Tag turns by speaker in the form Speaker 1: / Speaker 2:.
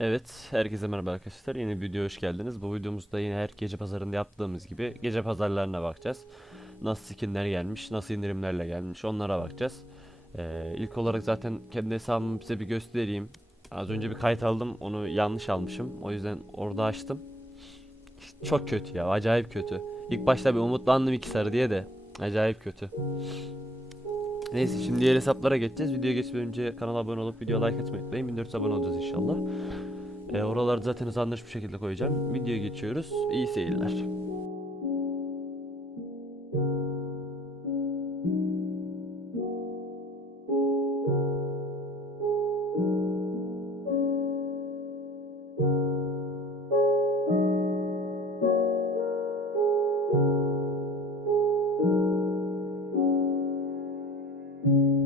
Speaker 1: Evet, herkese merhaba arkadaşlar. Yeni bir videoya hoş geldiniz. Bu videomuzda yine her gece pazarında yaptığımız gibi gece pazarlarına bakacağız. Nasıl skinler gelmiş, nasıl indirimlerle gelmiş onlara bakacağız. Ee, ilk olarak zaten kendi hesabımı size bir göstereyim. Az önce bir kayıt aldım, onu yanlış almışım. O yüzden orada açtım. Çok kötü ya, acayip kötü. İlk başta bir umutlandım iki sarı diye de acayip kötü. Neyse şimdi diğer hesaplara geçeceğiz. Videoya geçmeden önce kanala abone olup video like atmayı unutmayın. 1400 abone olacağız inşallah. E, oraları zaten hızlanmış bir şekilde koyacağım. Videoya geçiyoruz. İyi seyirler. thank you